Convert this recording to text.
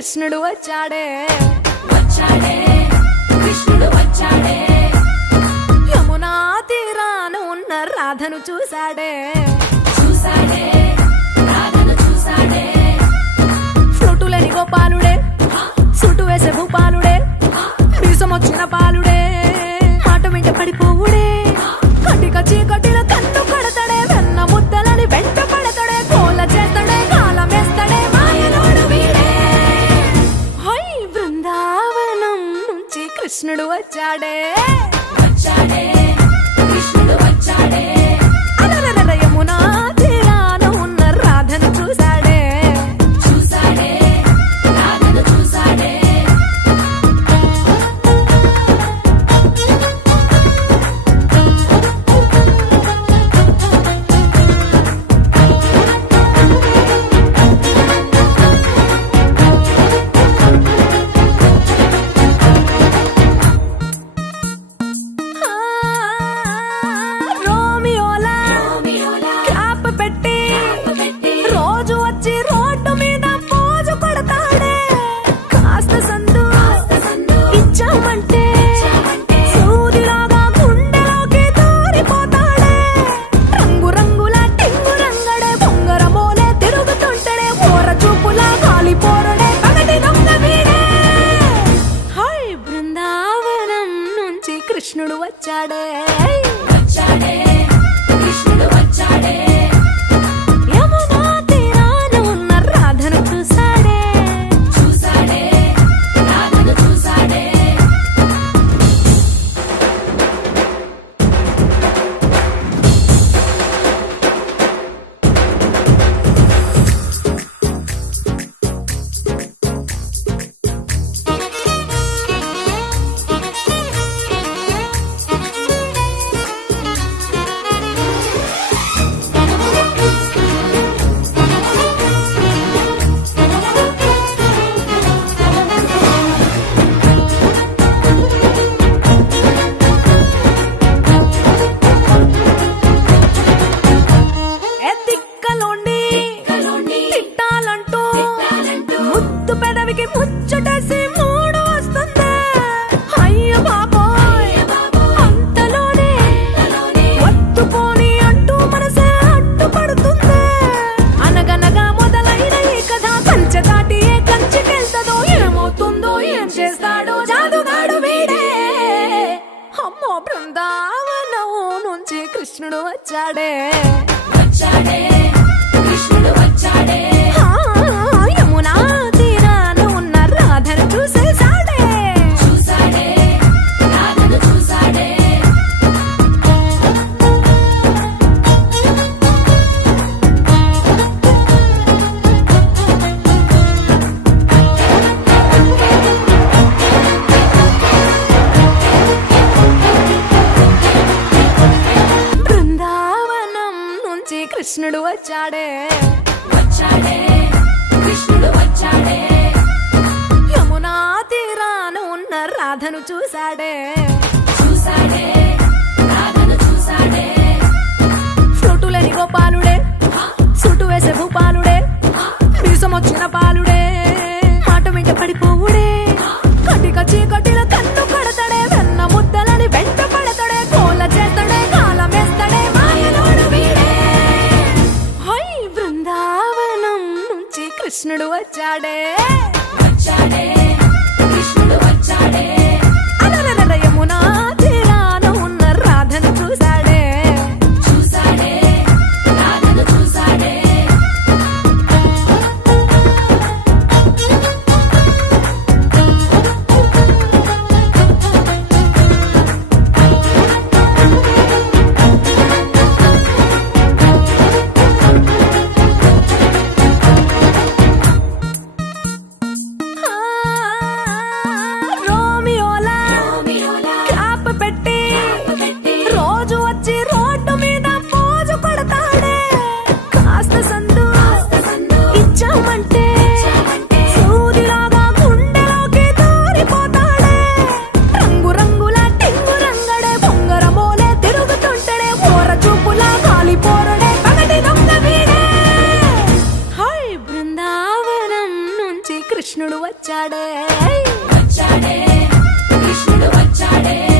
కృష్ణుడు వచ్చాడే వచ్చాడే కృష్ణుడు వచ్చాడే యమునా తీరాన ఉన్న రాధను చూశాడే చూసాడే రాధను చూసాడే ఫ్లూటులేని గోపాలుడే సుటు వేసే భూపాలుడే మీసమొచ్చిన పాలుడే మాట వెంట పడిపోవుడే కటిక చీకటిల కన్ను కడతాడే వెన్న ముద్దలని వెంట పడతాడే కోల చేస్తాడే కాలం వేస్తాడే మాయలోడు వీడే హై బృందావనం నుంచి కృష్ణుడు వచ్చాడే వచ్చాడే కృష్ణుడు వచ్చాడే అలరర యమునా తీరాన ఉన్న రాధను చూశాడే చూసాడే రాధను చూసాడే రోమియోలా రోమియోలా క్యాప్ పెట్టి పెట్టి రోజు వచ్చి రోడ్డు మీద పోజు కొడతాడే కాస్త సందు సందు ఇచ్చామంటే ఇచ్చామంటే సూదిలాగా గుండెలోకి దూరిపోతాడే రంగు రంగుల టింగు రంగడే బొంగరమోలే తిరుగుతుంటాడే ఓర చూపులా కాలిపోరడే పగటి దొంగ వీడే హై బృందావనం నుంచి కృష్ణుడు వచ్చాడే వచ్చాడే కృష్ణుడు వచ్చాడే యమునా తీరాన ఉన్న రాధను చూశాడే చూసాడే రాధను చూసాడే ఎత్తిక్కలోండి కలోండి తిట్టాలంటూ తిట్టాలంటూ ముద్దు పెదవికి ముచ్చటేసి మూడు వస్తుంది అయ్య బాబోయ్ అంతలోనే కలోనే వత్తుకోని అంటూ మనసే అడ్డుపడుతుంది అనగనగా మొదలైన ఈ కథ కంచె దాటి ఏ కంచెకెళ్తదో ఏమవుతుందో ఏం చేస్తాడో జాదుగాడు వీడే అమ్మో బృందావనం నుంచి కృష్ణుడు వచ్చాడే వచ్చాడే కృష్ణుడు వచ్చాడే ఆ, యమునా తీరాన ఉన్న రాధను చూసేశాడే చూసాడే రాధను చూసాడే బృందావనం నుంచి కృష్ణుడు వచ్చాడే వచ్చాడే కృష్ణుడు వచ్చాడే యమునా తీరాన ఉన్న రాధను చూశాడే చూసాడే రాధను చూసాడే ఫ్లూటులేని గోపాలుడే సుటు వేసే భూపాలుడే మీసమొచ్చిన పాలుడే మాట వెంట పడిపోవుడే కటిక చీకటిల కన్ను కడతాడే వెన్న ముద్దలని వెంట పడతాడే కోల చేస్తాడే కాలం వేస్తాడే మాయలోడు వీడే హై బృందావనం నుంచి కృష్ణుడు వచ్చాడే వచ్చాడే కృష్ణుడు వచ్చాడే అలరర యమునా తీరాన ఉన్న రాధను చూశాడే చూసాడే రాధను చూసాడే రోమియోలా రోమియోలా క్యాప్ పెట్టి పెట్టి రోజు వచ్చి రోడ్డు మీద పోజు కొడతాడే కాస్త సందు సందు ఇచ్చామంటే ఇచ్చామంటే సూదిలాగా గుండెలోకి దూరిపోతాడే రంగు రంగుల టింగు రంగడే బొంగరమోలే తిరుగుతుంటాడే ఓర చూపులా కాలిపోరడే పగటి దొంగ వీడే హై బృందావనం నుంచి కృష్ణుడు వచ్చాడే వచ్చాడే కృష్ణుడు వచ్చాడే